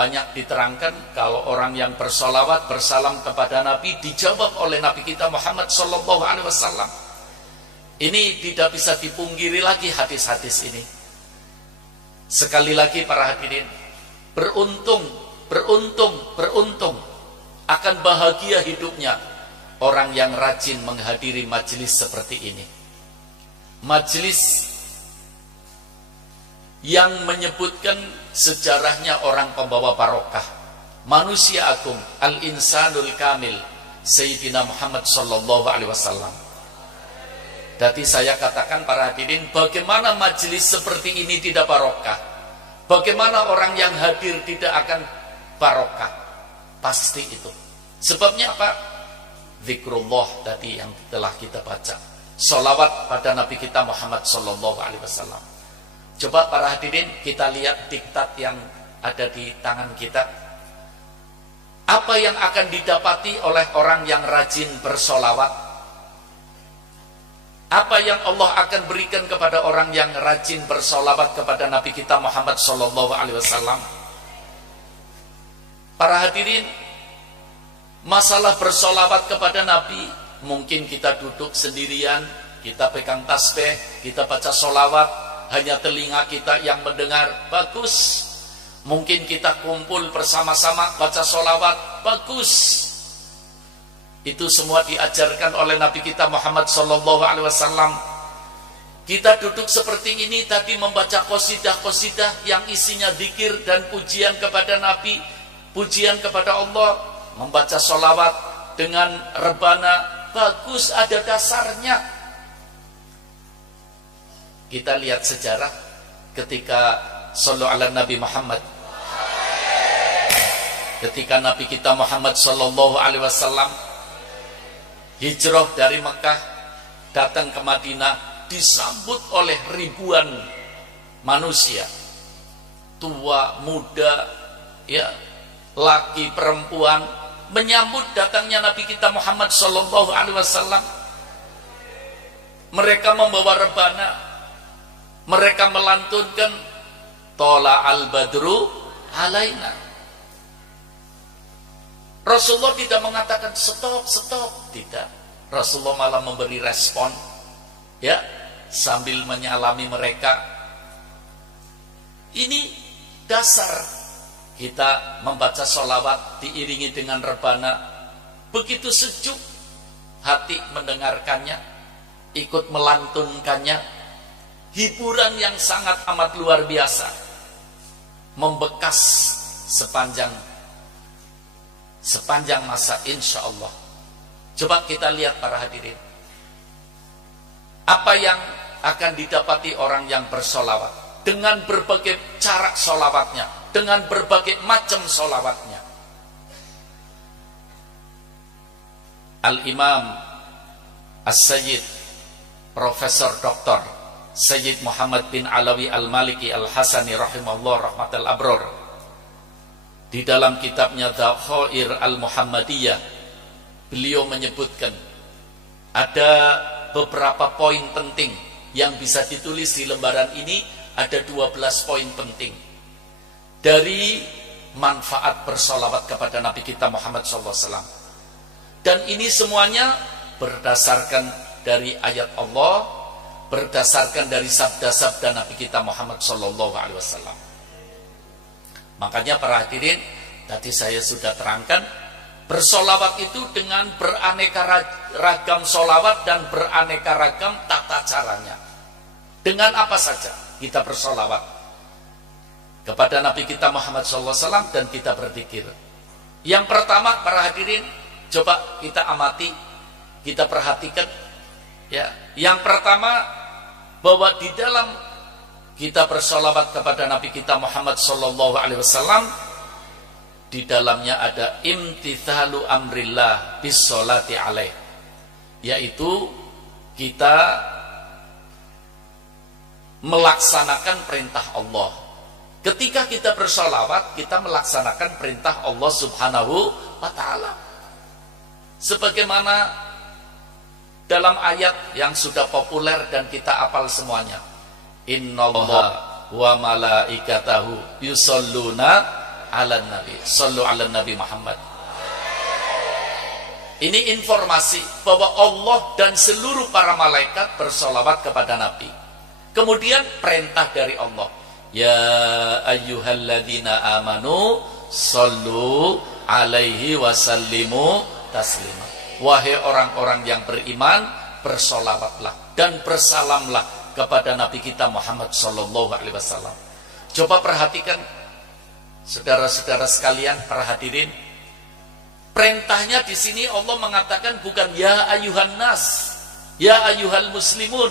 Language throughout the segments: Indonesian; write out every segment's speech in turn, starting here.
banyak diterangkan kalau orang yang bersolawat bersalam kepada Nabi dijawab oleh Nabi kita Muhammad Sallallahu Alaihi Wasallam. Ini tidak bisa dipungkiri lagi hadis-hadis ini. Sekali lagi para hadirin, beruntung akan bahagia hidupnya orang yang rajin menghadiri majelis seperti ini. Majelis yang menyebutkan sejarahnya orang pembawa barokah, manusia agung, al-insanul kamil, Sayyidina Muhammad Sallallahu Alaihi Wasallam. Jadi saya katakan para hadirin, bagaimana majelis seperti ini tidak barokah? Bagaimana orang yang hadir tidak akan barokah? Pasti itu. Sebabnya apa? Zikrullah tadi yang telah kita baca. Salawat pada Nabi kita Muhammad Sallallahu Alaihi Wasallam. Coba para hadirin kita lihat diktat yang ada di tangan kita. Apa yang akan didapati oleh orang yang rajin bersolawat? Apa yang Allah akan berikan kepada orang yang rajin bersolawat kepada Nabi kita Muhammad Sallallahu Alaihi Wasallam? Para hadirin, masalah bersolawat kepada Nabi, mungkin kita duduk sendirian, kita pegang tasbih, kita baca solawat, hanya telinga kita yang mendengar, bagus. Mungkin kita kumpul bersama-sama baca solawat, bagus. Itu semua diajarkan oleh Nabi kita Muhammad Sallallahu Alaihi Wasallam. Kita duduk seperti ini tadi membaca qasidah-qasidah yang isinya zikir dan pujian kepada Nabi, pujian kepada Allah, membaca solawat dengan rebana, bagus, ada dasarnya. Kita lihat sejarah ketika sallallahu ala Nabi Muhammad, ketika Nabi kita Muhammad Sallallahu Alaihi Wasallam hijrah dari Mekah datang ke Madinah, disambut oleh ribuan manusia, tua, muda, ya, laki, perempuan, menyambut datangnya Nabi kita Muhammad Sallallahu Alaihi Wasallam. Mereka membawa rebana, mereka melantunkan Tola al-Badru alaina. Rasulullah tidak mengatakan stop, tidak. Rasulullah malah memberi respon, ya, sambil menyalami mereka. Ini dasar kita membaca sholawat diiringi dengan rebana, begitu sejuk hati mendengarkannya, ikut melantunkannya. Hiburan yang sangat amat luar biasa, membekas sepanjang masa insya Allah. Coba kita lihat para hadirin, apa yang akan didapati orang yang bersolawat dengan berbagai cara solawatnya, dengan berbagai macam solawatnya. Al-Imam As-Sayyid Profesor Dr. Sayyid Muhammad bin Alawi Al-Maliki Al-Hasani rahimahullah rahmatal abror, di dalam kitabnya Dhakhair Al-Muhammadiyah, beliau menyebutkan ada beberapa poin penting yang bisa ditulis di lembaran ini. Ada 12 poin penting dari manfaat bersolawat kepada Nabi kita Muhammad SAW. Dan ini semuanya berdasarkan dari ayat Allah, berdasarkan dari sabda-sabda Nabi kita Muhammad SAW. Makanya para hadirin, tadi saya sudah terangkan, bersolawat itu dengan beraneka ragam solawat dan beraneka ragam tata caranya. Dengan apa saja kita bersolawat kepada Nabi kita Muhammad SAW dan kita berzikir. Yang pertama para hadirin, coba kita amati, kita perhatikan, ya. Yang pertama, bahwa di dalam kita bersolawat kepada Nabi kita Muhammad Sallallahu Alaihi Wasallam, di dalamnya ada imtithalu amrillah bisolati alaih, yaitu kita melaksanakan perintah Allah. Ketika kita bersolawat, kita melaksanakan perintah Allah Subhanahu wa Ta'ala, sebagaimana dalam ayat yang sudah populer dan kita hafal semuanya, innallaha wa malaikatahu yusholluna 'alan nabi. Shallu 'alan nabi Muhammad. Ini informasi bahwa Allah dan seluruh para malaikat bersolawat kepada Nabi. Kemudian perintah dari Allah, ya ayyuhalladzina amanu sallu alaihi wasallimu taslima. Wahai orang-orang yang beriman, bersolawatlah dan bersalamlah kepada Nabi kita Muhammad sallallahu alaihi wasallam. Coba perhatikan saudara-saudara sekalian, para hadirin. Perintahnya di sini Allah mengatakan bukan ya ayyuhan nas, ya ayyuhal muslimun,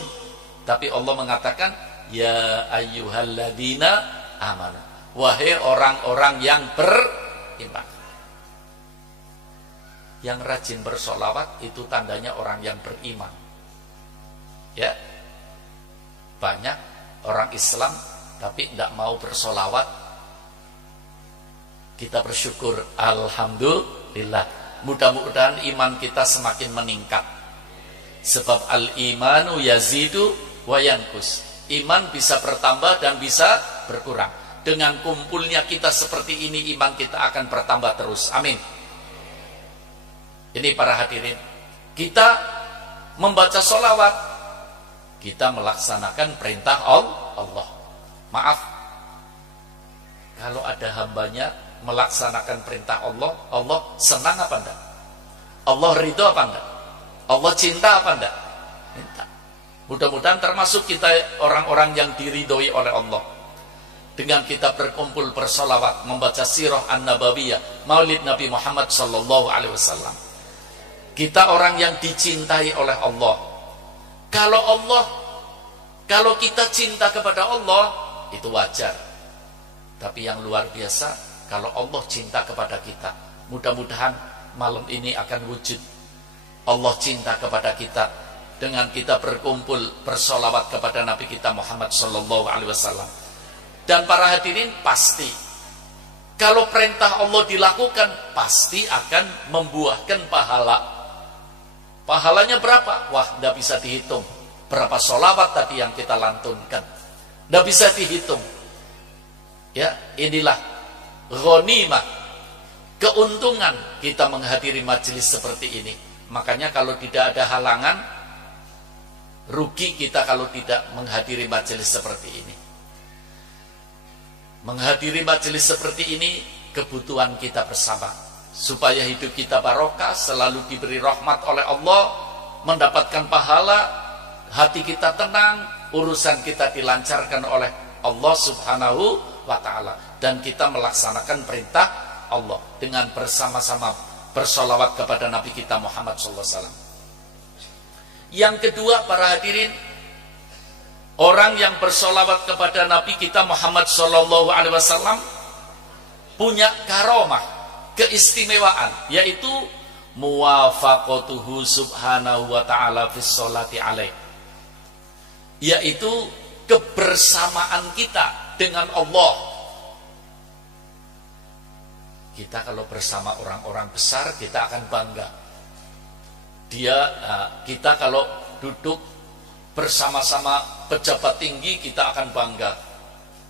tapi Allah mengatakan ya ayyuhalladzina amanu. Wahai orang-orang yang beriman. Yang rajin bersolawat itu tandanya orang yang beriman. Ya, banyak orang Islam tapi tidak mau bersolawat. Kita bersyukur, alhamdulillah. Mudah-mudahan iman kita semakin meningkat. Sebab al-imanu yazidu wa yankus. Iman bisa bertambah dan bisa berkurang. Dengan kumpulnya kita seperti ini, iman kita akan bertambah terus. Amin. Ini para hadirin, kita membaca solawat, kita melaksanakan perintah Allah. Maaf, kalau ada hambanya melaksanakan perintah Allah, Allah senang apa enggak? Allah ridho apa enggak? Allah cinta apa enggak? Minta. Mudah-mudahan termasuk kita orang-orang yang diridhoi oleh Allah. Dengan kita berkumpul bersolawat, membaca sirah an-nabawiyah, maulid Nabi Muhammad sallallahu alaihi wasallam. Kita orang yang dicintai oleh Allah. Kalau kita cinta kepada Allah, itu wajar. Tapi yang luar biasa, kalau Allah cinta kepada kita, mudah-mudahan malam ini akan wujud. Allah cinta kepada kita dengan kita berkumpul bersolawat kepada Nabi kita Muhammad sallallahu alaihi wasallam. Dan para hadirin, pasti kalau perintah Allah dilakukan, pasti akan membuahkan pahala. Pahalanya berapa? Wah, tidak bisa dihitung. Berapa solawat tadi yang kita lantunkan, tidak bisa dihitung. Ya, inilah ghanimah, keuntungan kita menghadiri majelis seperti ini. Makanya kalau tidak ada halangan, rugi kita kalau tidak menghadiri majelis seperti ini. Menghadiri majelis seperti ini kebutuhan kita bersama, supaya hidup kita barokah, selalu diberi rahmat oleh Allah, mendapatkan pahala, hati kita tenang, urusan kita dilancarkan oleh Allah subhanahu wa ta'ala, dan kita melaksanakan perintah Allah dengan bersama-sama bersolawat kepada Nabi kita Muhammad SAW. Yang kedua, para hadirin, orang yang bersolawat kepada Nabi kita Muhammad sallallahu alaihi wasallam punya karomah, keistimewaan, yaitu muwafaqatuhu subhanahu wa ta'ala fis sholati alaih, yaitu kebersamaan kita dengan Allah. Kita kalau bersama orang-orang besar, kita akan bangga. Kita kalau duduk bersama-sama pejabat tinggi, kita akan bangga.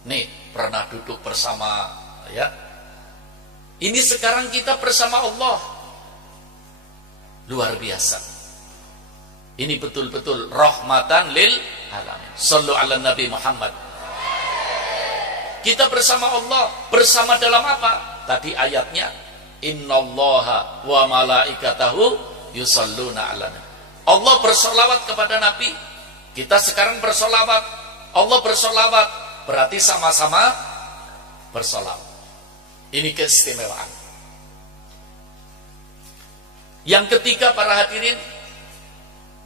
Nih, pernah duduk bersama, ya. Ini sekarang kita bersama Allah. Luar biasa. Ini betul-betul rahmatan lil alamin. Shallu ala Nabi Muhammad. Kita bersama Allah. Bersama dalam apa? Tadi ayatnya, innallaha wa malaikatahu yusalluna ala nabi. Allah bersolawat kepada Nabi. Kita sekarang bersolawat, Allah bersolawat, berarti sama-sama bersolawat. Ini keistimewaan. Yang ketiga, para hadirin,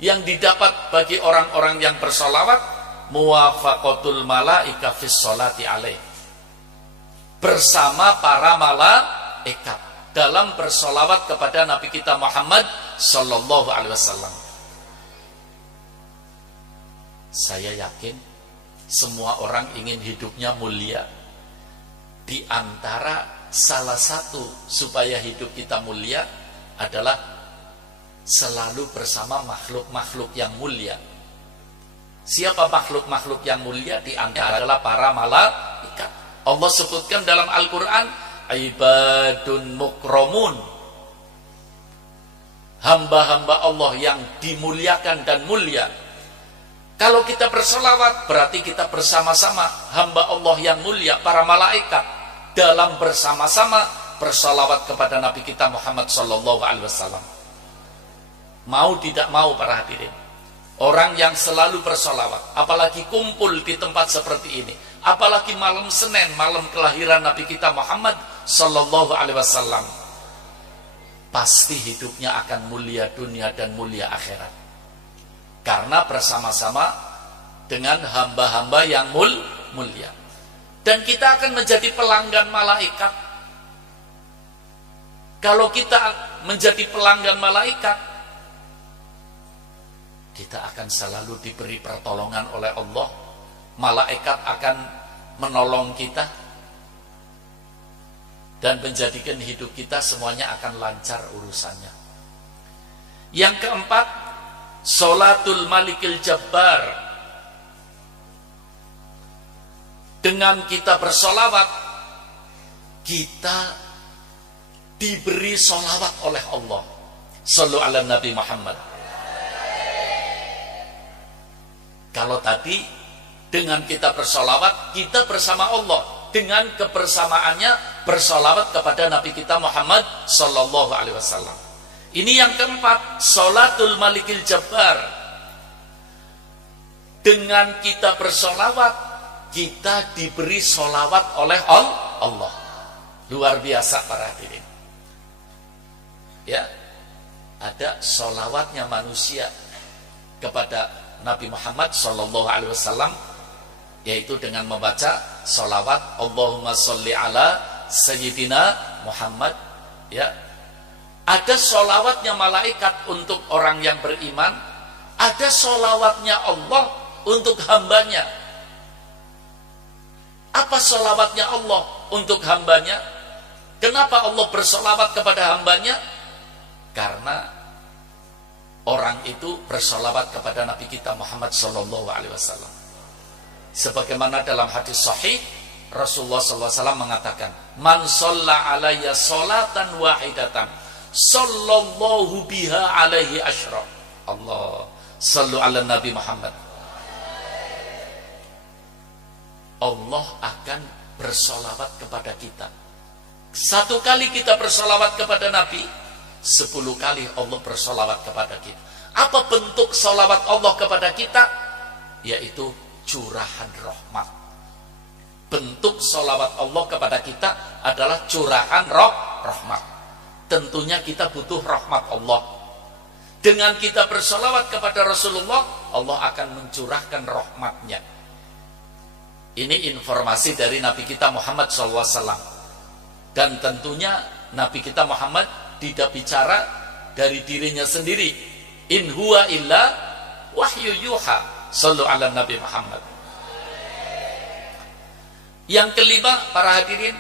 yang didapat bagi orang-orang yang bersolawat, muwafaqatul malaika fis sholati alaih, bersama para malaikat dalam bersolawat kepada Nabi kita Muhammad sallallahu alaihi wasallam. Saya yakin semua orang ingin hidupnya mulia. Di antara salah satu supaya hidup kita mulia adalah selalu bersama makhluk-makhluk yang mulia. Siapa makhluk-makhluk yang mulia? Di antara adalah para malaikat. Allah sebutkan dalam Al-Quran, ibadun mukramun, hamba-hamba Allah yang dimuliakan dan mulia. Kalau kita bersolawat berarti kita bersama-sama hamba Allah yang mulia, para malaikat dalam bersama-sama bersolawat kepada Nabi kita Muhammad sallallahu alaihi wasallam. Mau tidak mau para hadirin, orang yang selalu bersolawat, apalagi kumpul di tempat seperti ini, apalagi malam Senin, malam kelahiran Nabi kita Muhammad sallallahu alaihi wasallam, pasti hidupnya akan mulia dunia dan mulia akhirat. Karena bersama-sama dengan hamba-hamba yang mulia. Dan kita akan menjadi pelanggan malaikat. Kalau kita menjadi pelanggan malaikat, kita akan selalu diberi pertolongan oleh Allah. Malaikat akan menolong kita dan menjadikan hidup kita semuanya akan lancar urusannya. Yang keempat, Sholatul Malikil Jabbar. Dengan kita bersolawat, kita diberi solawat oleh Allah. Shallu ala Nabi Muhammad. Kalau tadi dengan kita bersolawat, kita bersama Allah. Dengan kebersamaannya bersolawat kepada Nabi kita Muhammad Sallallahu Alaihi Wasallam. Ini yang keempat, Sholatul Malikil Jabbar. Dengan kita bersolawat, kita diberi solawat oleh Allah. Luar biasa para hadirin. Ya, ada solawatnya manusia kepada Nabi Muhammad Sallallahu Alaihi Wasallam, yaitu dengan membaca solawat Allahumma sholli ala Sayyidina Muhammad. Ya, ada solawatnya malaikat untuk orang yang beriman, ada solawatnya Allah untuk hambanya. Apa solawatnya Allah untuk hambanya? Kenapa Allah bersolawat kepada hambanya? Karena orang itu bersolawat kepada Nabi kita Muhammad Sallallahu Alaihi Wasallam. Sebagaimana dalam hadis sahih, Rasulullah SAW mengatakan, Man sholla alayya sholatan wahidatan sallallahu biha alaihi asyra. Allah, sallu ala Nabi Muhammad. Allah akan bersolawat kepada kita. Satu kali kita bersolawat kepada Nabi, 10 kali Allah bersolawat kepada kita. Apa bentuk solawat Allah kepada kita? Yaitu curahan rahmat. Bentuk solawat Allah kepada kita adalah curahan rahmat. Tentunya kita butuh rahmat Allah. Dengan kita bersolawat kepada Rasulullah, Allah akan mencurahkan rahmatnya. Ini informasi dari Nabi kita Muhammad SAW. Dan tentunya Nabi kita Muhammad tidak bicara dari dirinya sendiri. In huwa illa wahyu yuha. Sallu ala Nabi Muhammad. Yang kelima, para hadirin,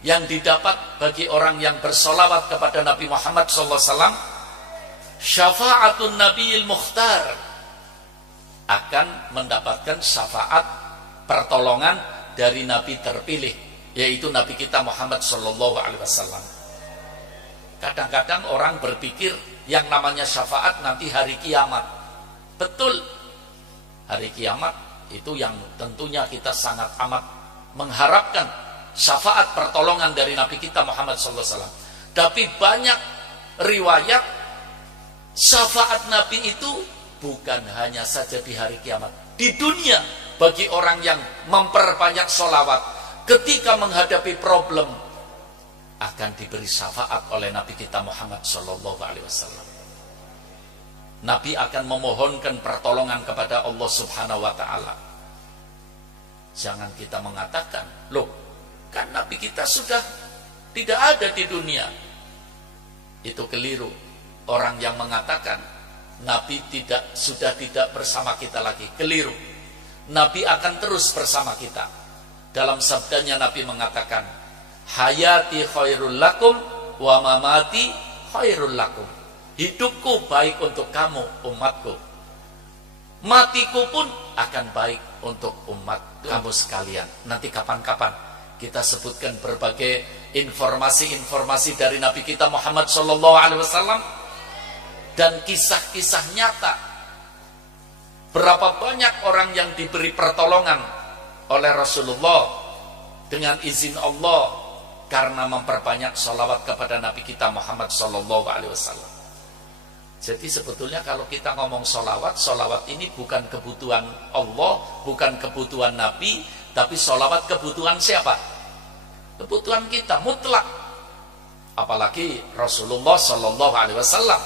yang didapat bagi orang yang bersolawat kepada Nabi Muhammad SAW, syafa'atun Nabiyil Mukhtar, akan mendapatkan syafaat pertolongan dari Nabi terpilih, yaitu Nabi kita Muhammad SAW. Kadang-kadang orang berpikir yang namanya syafaat nanti hari kiamat. Betul, hari kiamat itu yang tentunya kita sangat amat mengharapkan syafaat pertolongan dari Nabi kita Muhammad SAW. Tapi banyak riwayat syafaat Nabi itu bukan hanya saja di hari kiamat, di dunia bagi orang yang memperbanyak sholawat. Ketika menghadapi problem, akan diberi syafaat oleh Nabi kita Muhammad SAW. Nabi akan memohonkan pertolongan kepada Allah Subhanahu wa Ta'ala. Jangan kita mengatakan, loh, kan Nabi kita sudah tidak ada di dunia. Itu keliru. Orang yang mengatakan Nabi sudah tidak bersama kita lagi, keliru. Nabi akan terus bersama kita. Dalam sabdanya Nabi mengatakan, hayati khairul lakum wa mamati khairul lakum. Hidupku baik untuk kamu, umatku. Matiku pun akan baik untuk umat kamu sekalian. Nanti kapan-kapan kita sebutkan berbagai informasi-informasi dari Nabi kita Muhammad sallallahu alaihi wasallam dan kisah-kisah nyata. Berapa banyak orang yang diberi pertolongan oleh Rasulullah dengan izin Allah karena memperbanyak sholawat kepada Nabi kita Muhammad sallallahu alaihi wasallam. Jadi sebetulnya kalau kita ngomong sholawat, sholawat ini bukan kebutuhan Allah, bukan kebutuhan Nabi, tapi sholawat kebutuhan siapa? Kebutuhan kita mutlak. Apalagi Rasulullah sallallahu alaihi wasallam.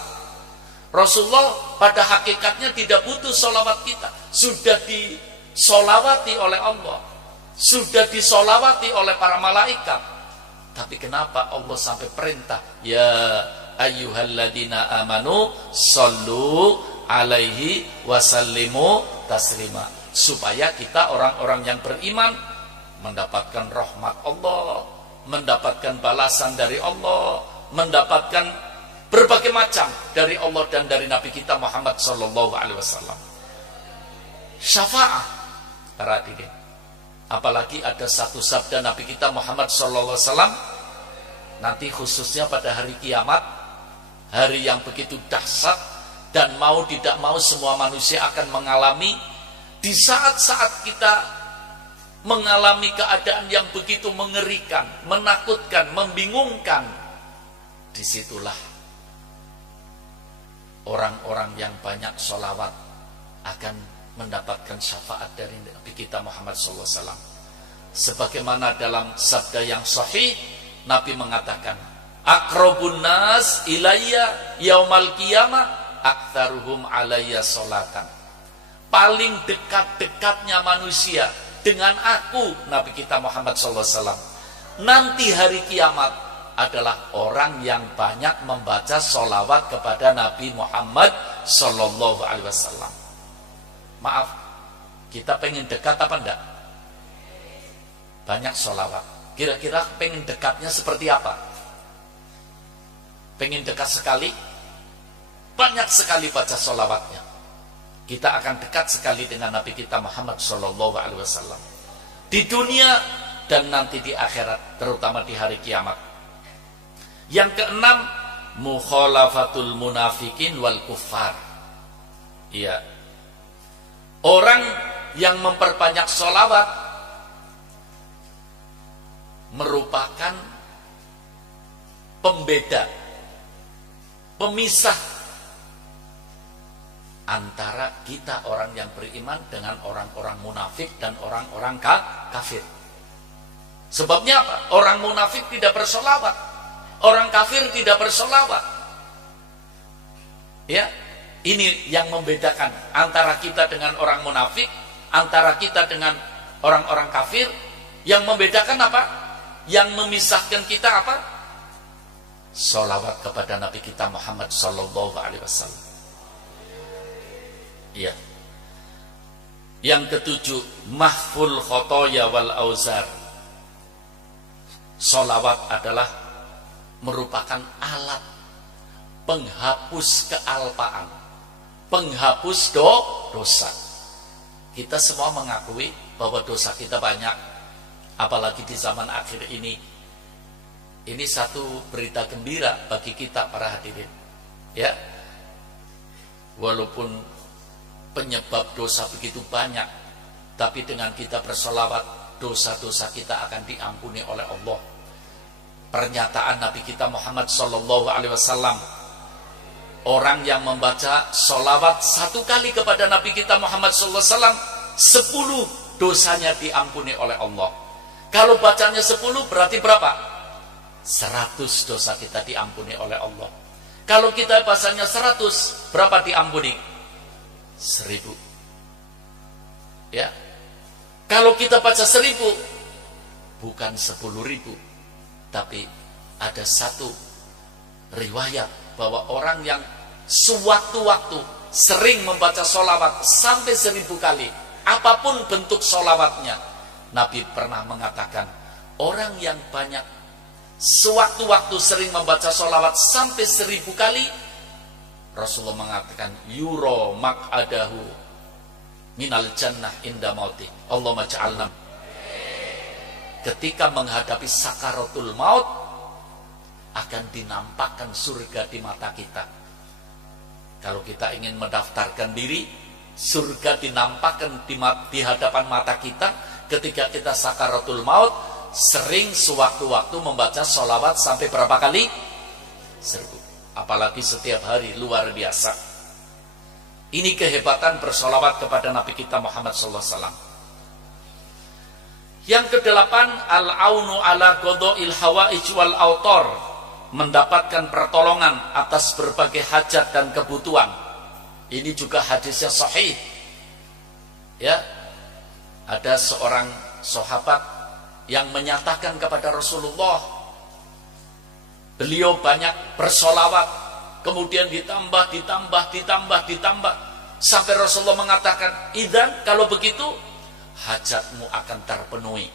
Rasulullah pada hakikatnya tidak butuh sholawat kita. Sudah disolawati oleh Allah, sudah disolawati oleh para malaikat. Tapi kenapa Allah sampai perintah, ya ayyuhalladzina amanu sallu alaihi wasallimu taslima, supaya kita orang-orang yang beriman mendapatkan rahmat Allah, mendapatkan balasan dari Allah, mendapatkan berbagai macam dari Allah dan dari Nabi kita Muhammad sallallahu alaihi wasallam. Syafaat para hadirin. Apalagi ada satu sabda Nabi kita Muhammad sallallahu alaihi wasallam nanti khususnya pada hari kiamat, hari yang begitu dahsyat dan mau tidak mau semua manusia akan mengalami. Di saat-saat kita mengalami keadaan yang begitu mengerikan, menakutkan, membingungkan, disitulah orang-orang yang banyak sholawat akan mendapatkan syafaat dari Nabi kita Muhammad SAW. Sebagaimana dalam sabda yang sahih, Nabi mengatakan, akrobun nas ilayya yaumal qiyamah aktsaruhum alayya sholatan. Paling dekat-dekatnya manusia dengan aku, Nabi kita Muhammad SAW, nanti hari kiamat adalah orang yang banyak membaca sholawat kepada Nabi Muhammad Sallallahu Alaihi Wasallam. Maaf, kita pengen dekat apa enggak? Banyak sholawat. Kira-kira pengen dekatnya seperti apa? Pengen dekat sekali? Banyak sekali baca sholawatnya. Kita akan dekat sekali dengan Nabi kita Muhammad Sallallahu Alaihi Wasallam di dunia dan nanti di akhirat, terutama di hari kiamat. Yang keenam, mukhalafatul munafikin wal kuffar. Iya. Orang yang memperbanyak sholawat merupakan pembeda, pemisah antara kita orang yang beriman dengan orang-orang munafik dan orang-orang kafir. Sebabnya apa? Orang munafik tidak bersolawat, orang kafir tidak bersolawat. Ya, ini yang membedakan antara kita dengan orang munafik, antara kita dengan orang-orang kafir. Yang membedakan apa? Yang memisahkan kita apa? Solawat kepada Nabi kita Muhammad Sallallahu Alaihi Wasallam. Ya. Yang ketujuh, mahful khotoya wal auzar. Solawat adalah merupakan alat penghapus kealpaan, penghapus dosa. Kita semua mengakui bahwa dosa kita banyak, apalagi di zaman akhir ini. Ini satu berita gembira bagi kita para hadirin. Ya. Walaupun penyebab dosa begitu banyak, tapi dengan kita bersolawat, dosa-dosa kita akan diampuni oleh Allah. Pernyataan Nabi kita Muhammad Sallallahu Alaihi Wasallam, orang yang membaca solawat satu kali kepada Nabi kita Muhammad Sallallahu Alaihi Wasallam, 10 dosanya diampuni oleh Allah. Kalau bacanya 10 berarti berapa? 100 dosa kita diampuni oleh Allah. Kalau kita bacanya 100, berapa diampuni? 1000. Ya. Kalau kita baca 1000, bukan 10.000, tapi ada satu riwayat bahwa orang yang sewaktu-waktu sering membaca sholawat sampai 1000 kali, apapun bentuk sholawatnya, Nabi pernah mengatakan, orang yang banyak sewaktu-waktu sering membaca sholawat sampai 1000 kali, Rasulullah mengatakan, yuro mak'adahu minal jannah inda mauti. Allahumma ja'alna. Ketika menghadapi sakaratul maut, akan dinampakkan surga di mata kita. Kalau kita ingin mendaftarkan diri, surga dinampakkan di hadapan mata kita ketika kita sakaratul maut. Sering sewaktu-waktu membaca sholawat sampai berapa kali? 1000. Apalagi setiap hari, luar biasa. Ini kehebatan bersolawat kepada Nabi kita Muhammad SAW. Yang kedelapan, al-aunu ala qada'il hawaij wal autor, mendapatkan pertolongan atas berbagai hajat dan kebutuhan. Ini juga hadisnya sahih. Ya, ada seorang sahabat yang menyatakan kepada Rasulullah, beliau banyak bersolawat, kemudian ditambah, sampai Rasulullah mengatakan, idzan, kalau begitu hajatmu akan terpenuhi,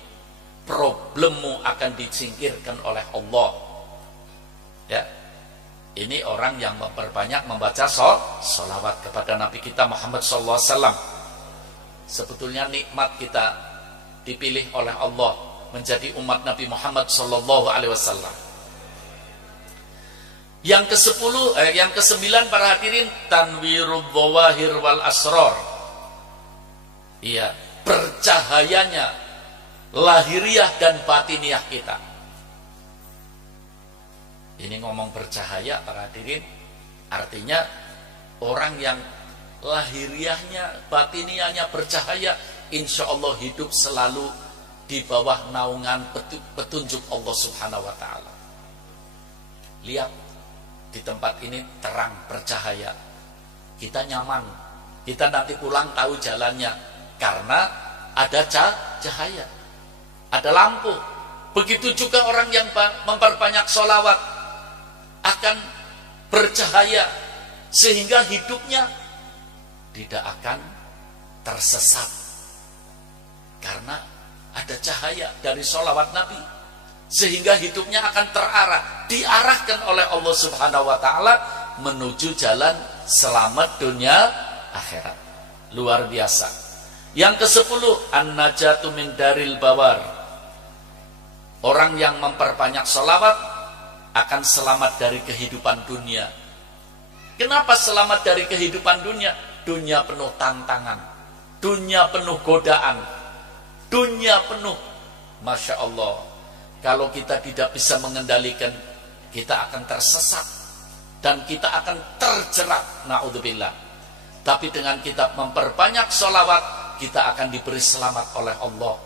problemmu akan disingkirkan oleh Allah. Ya, ini orang yang memperbanyak membaca sholawat kepada Nabi kita Muhammad SAW. Sebetulnya nikmat kita dipilih oleh Allah menjadi umat Nabi Muhammad SAW. Yang ke-9 para hadirin, tanwirul dhawahir wal asrar. Iya, bercahayanya lahiriah dan batiniah kita. Ini ngomong bercahaya para hadirin, artinya orang yang lahiriahnya, batiniahnya bercahaya, insya Allah hidup selalu di bawah naungan petunjuk Allah Subhanahu wa ta'ala. Lihat, di tempat ini terang, bercahaya, kita nyaman, kita nanti pulang tahu jalannya karena ada cahaya, ada lampu. Begitu juga orang yang memperbanyak sholawat akan bercahaya sehingga hidupnya tidak akan tersesat karena ada cahaya dari sholawat Nabi, sehingga hidupnya akan diarahkan oleh Allah Subhanahu wa ta'ala menuju jalan selamat dunia akhirat. Luar biasa. Yang ke-10, an-najatu min daril bawar. Orang yang memperbanyak sholawat akan selamat dari kehidupan dunia. Kenapa selamat dari kehidupan dunia? Dunia penuh tantangan, dunia penuh godaan, dunia penuh, Masya Allah. Kalau kita tidak bisa mengendalikan, kita akan tersesat dan kita akan terjerat, na'udzubillah. Tapi dengan kita memperbanyak sholawat, kita akan diberi selamat oleh Allah.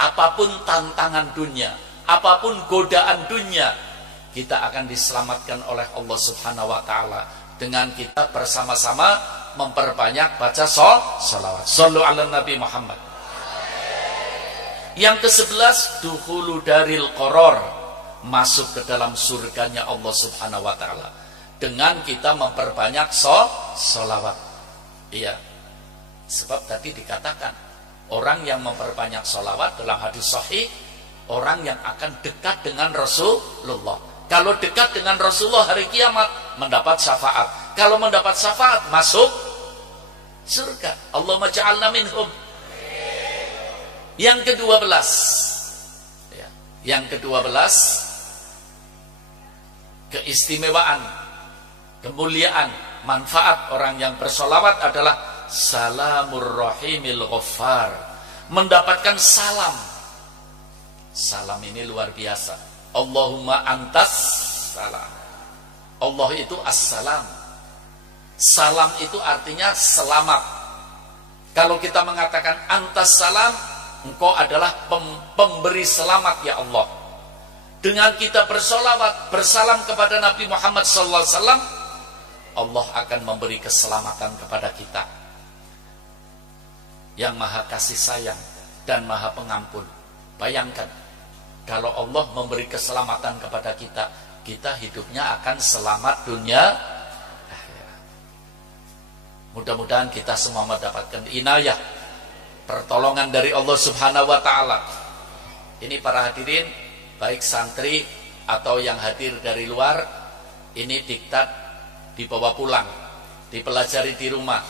Apapun tantangan dunia, apapun godaan dunia, kita akan diselamatkan oleh Allah Subhanahu wa ta'ala dengan kita bersama-sama memperbanyak baca sholawat. Shallu ala Nabi Muhammad. Yang ke-11, dukhulu daril qaror, masuk ke dalam surganya Allah Subhanahu wa ta'ala dengan kita memperbanyak sholawat. Iya, sebab tadi dikatakan orang yang memperbanyak sholawat dalam hadis sahih, orang yang akan dekat dengan Rasulullah. Kalau dekat dengan Rasulullah hari kiamat mendapat syafaat. Kalau mendapat syafaat masuk surga. Allahumma ja'alna minhum. Yang ke-12, ya, yang ke-12, keistimewaan, kemuliaan, manfaat orang yang bersolawat adalah salamur rahimil ghaffar, mendapatkan salam. Salam ini luar biasa. Allahumma antas salam. Allah itu as-salam. Salam itu artinya selamat. Kalau kita mengatakan antas salam, engkau adalah pemberi selamat ya Allah. Dengan kita bersolawat, bersalam kepada Nabi Muhammad SAW, Allah akan memberi keselamatan kepada kita. Yang maha kasih sayang dan maha pengampun. Bayangkan, kalau Allah memberi keselamatan kepada kita, kita hidupnya akan selamat dunia akhirat. Mudah-mudahan kita semua mendapatkan inayah, pertolongan dari Allah Subhanahu wa ta'ala. Ini para hadirin, baik santri atau yang hadir dari luar, ini diktat dibawa pulang, dipelajari di rumah,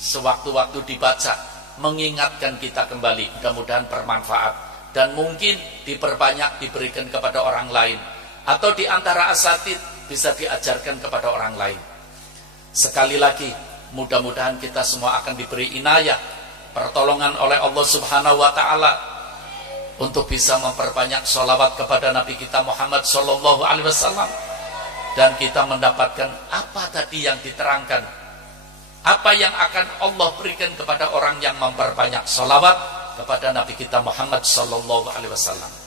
sewaktu-waktu dibaca, mengingatkan kita kembali. Mudah-mudahan bermanfaat dan mungkin diperbanyak, diberikan kepada orang lain. atau di antara asatid bisa diajarkan kepada orang lain. Sekali lagi, mudah-mudahan kita semua akan diberi inayah, pertolongan oleh Allah Subhanahu wa taala untuk bisa memperbanyak sholawat kepada Nabi kita Muhammad sallallahu alaihi wasallam, dan kita mendapatkan apa tadi yang diterangkan, apa yang akan Allah berikan kepada orang yang memperbanyak sholawat kepada Nabi kita Muhammad sallallahu alaihi wasallam.